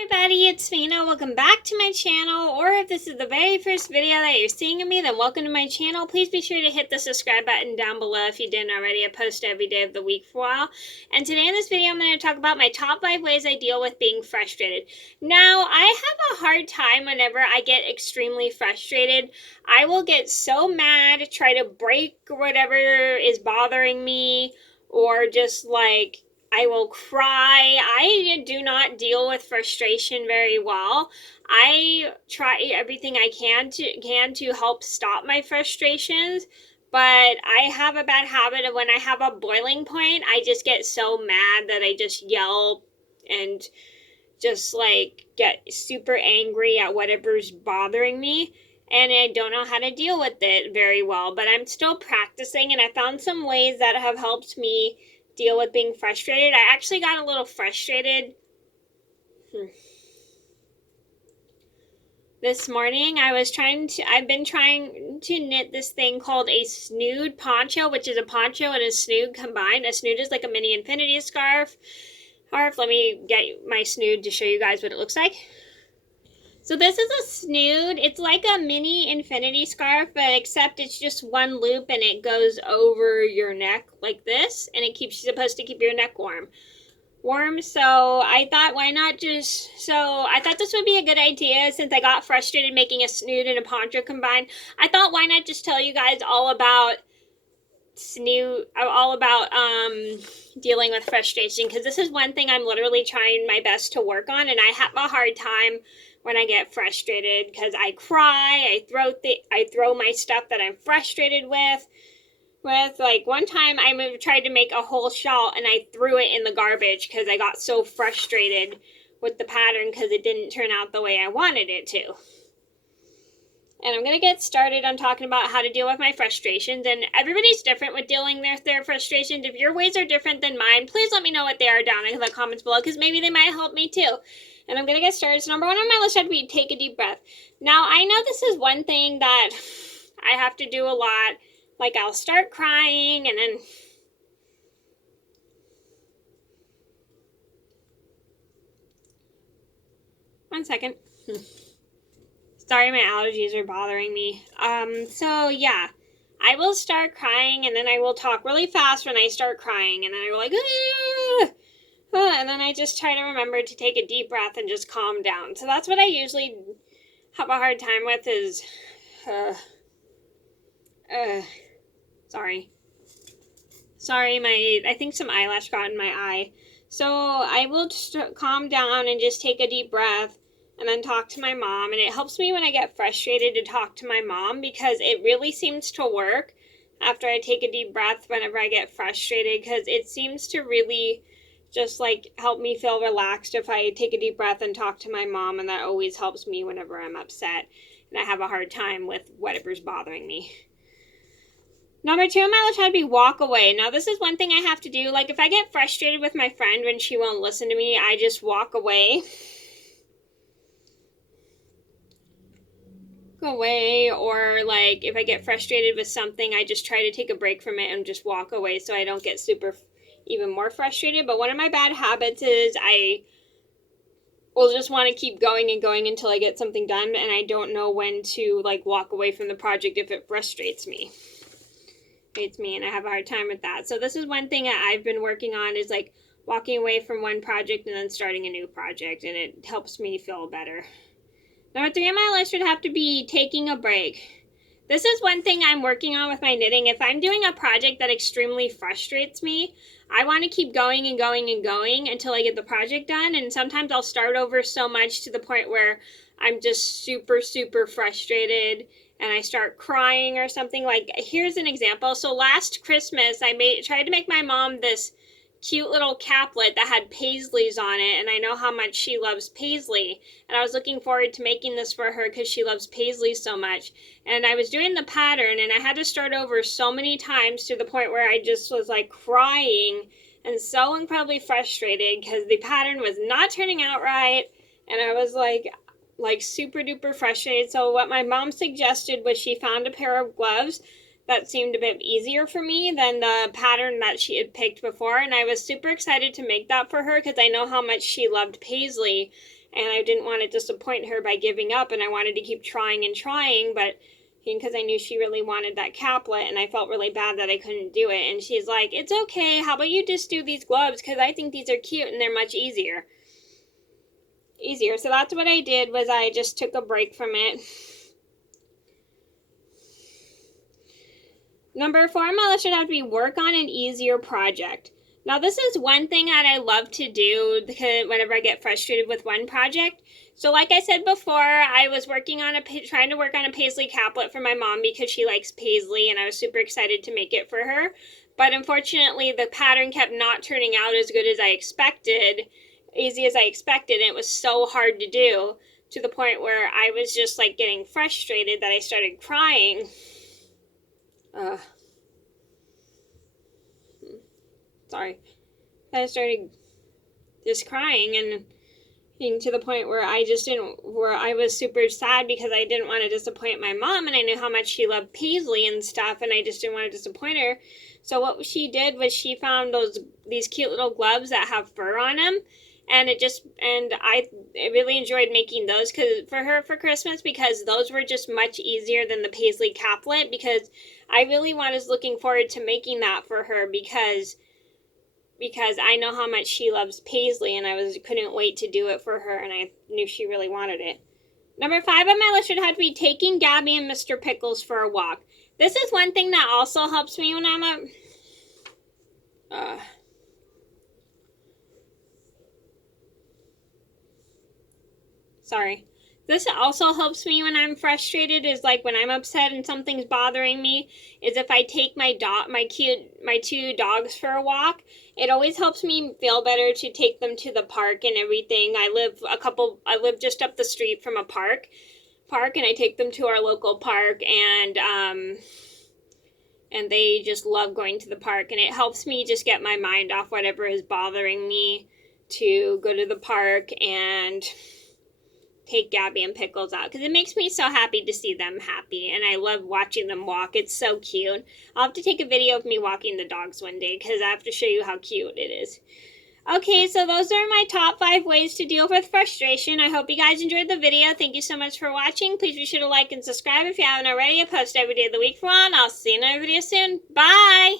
Everybody, it's Mena. Welcome back to my channel, or if this is the very first video that you're seeing of me, then welcome to my channel. Please be sure to hit the subscribe button down below if you didn't already. I post every day of the week for a while. And today in this video, I'm going to talk about my top 5 ways I deal with being frustrated. Now, I have a hard time whenever I get extremely frustrated. I will get so mad, try to break whatever is bothering me, or just like I will cry. I do not deal with frustration very well. I try everything I can to help stop my frustrations, but I have a bad habit of when I have a boiling point, I just get so mad that I just yell and just like get super angry at whatever's bothering me. And I don't know how to deal with it very well, but I'm still practicing, and I found some ways that have helped me deal with being frustrated. I actually got a little frustrated this morning. I've been trying to knit this thing called a snood poncho, which is a poncho and a snood combined. A snood is like a mini infinity scarf. Let me get my snood to show you guys what it looks like. So this is a snood. It's like a mini infinity scarf, but except it's just one loop and it goes over your neck like this, and it's supposed to keep your neck warm. So I thought, I thought this would be a good idea since I got frustrated making a snood and a poncho combined. I thought, why not just tell you guys all about dealing with frustration, because this is one thing I'm literally trying my best to work on, and I have a hard time when I get frustrated because I cry, I throw my stuff that I'm frustrated with. Like one time I tried to make a whole shawl and I threw it in the garbage because I got so frustrated with the pattern because it didn't turn out the way I wanted it to. And I'm going to get started on talking about how to deal with my frustrations. And everybody's different with dealing with their frustrations. If your ways are different than mine, please let me know what they are down in the comments below, because maybe they might help me too. And I'm going to get started. So number 1 on my list had to be take a deep breath. Now, I know this is one thing that I have to do a lot. Like, I'll start crying and then... One second. Sorry, my allergies are bothering me. So yeah, I will start crying, and then I will talk really fast when I start crying, and then I go like, and then I just try to remember to take a deep breath and just calm down. So that's what I usually have a hard time with is, sorry, I think some eyelash got in my eye. So I will just calm down and just take a deep breath and then talk to my mom. And it helps me when I get frustrated to talk to my mom, because it really seems to work after I take a deep breath whenever I get frustrated, because it seems to really just like help me feel relaxed if I take a deep breath and talk to my mom, and that always helps me whenever I'm upset and I have a hard time with whatever's bothering me. Number 2 on my list had to be walk away. Now, this is one thing I have to do. Like, if I get frustrated with my friend when she won't listen to me, I just walk away. Or like if I get frustrated with something, I just try to take a break from it and just walk away so I don't get even more frustrated. But one of my bad habits is I will just want to keep going and going until I get something done, and I don't know when to like walk away from the project if it frustrates me. And I have a hard time with that. So this is one thing that I've been working on, is like walking away from one project and then starting a new project, and it helps me feel better. Number 3 on my list would have to be taking a break. This is one thing I'm working on with my knitting. If I'm doing a project that extremely frustrates me, I want to keep going and going and going until I get the project done. And sometimes I'll start over so much to the point where I'm just super, super frustrated and I start crying or something. Like, here's an example. So last Christmas, I tried to make my mom this cute little caplet that had paisleys on it, and I know how much she loves paisley, and I was looking forward to making this for her because she loves paisley so much. And I was doing the pattern, and I had to start over so many times to the point where I just was like crying and so incredibly frustrated because the pattern was not turning out right, and I was like super duper frustrated. So what my mom suggested was she found a pair of gloves that seemed a bit easier for me than the pattern that she had picked before. And I was super excited to make that for her because I know how much she loved paisley. and I didn't want to disappoint her by giving up, and I wanted to keep trying and trying, but because I knew she really wanted that caplet, and I felt really bad that I couldn't do it. And she's like, it's okay, how about you just do these gloves, because I think these are cute and they're much easier. So that's what I did, was I just took a break from it. Number 4 on my list should have to be work on an easier project. Now, this is one thing that I love to do whenever I get frustrated with one project. So like I said before, I was trying to work on a paisley caplet for my mom because she likes paisley, and I was super excited to make it for her. But unfortunately, the pattern kept not turning out as good as I expected, easy as I expected, and it was so hard to do, to the point where I was just like getting frustrated that I started crying. Sorry. I started just crying and to the point where I was super sad because I didn't want to disappoint my mom, and I knew how much she loved paisley and stuff, and I just didn't want to disappoint her. So what she did was she found these cute little gloves that have fur on them, and I really enjoyed making those for her for Christmas, because those were just much easier than the paisley caplet, because I really was looking forward to making that for her because I know how much she loves paisley, and I couldn't wait to do it for her, and I knew she really wanted it. Number 5 on my list would have to be taking Gabby and Mr. Pickles for a walk. This is one thing that also helps me when I'm sorry. This also helps me when I'm frustrated, is like when I'm upset and something's bothering me, is if I take my 2 dogs for a walk. It always helps me feel better to take them to the park and everything. I live just up the street from a park, and I take them to our local park, and they just love going to the park, and it helps me just get my mind off whatever is bothering me, to go to the park and take Gabby and Pickles out, because it makes me so happy to see them happy, and I love watching them walk. It's so cute. I'll have to take a video of me walking the dogs one day, because I have to show you how cute it is. Okay, so those are my top 5 ways to deal with frustration. I hope you guys enjoyed the video. Thank you so much for watching. Please be sure to like and subscribe if you haven't already. I post every day of the week for one. I'll see you in another video soon. Bye!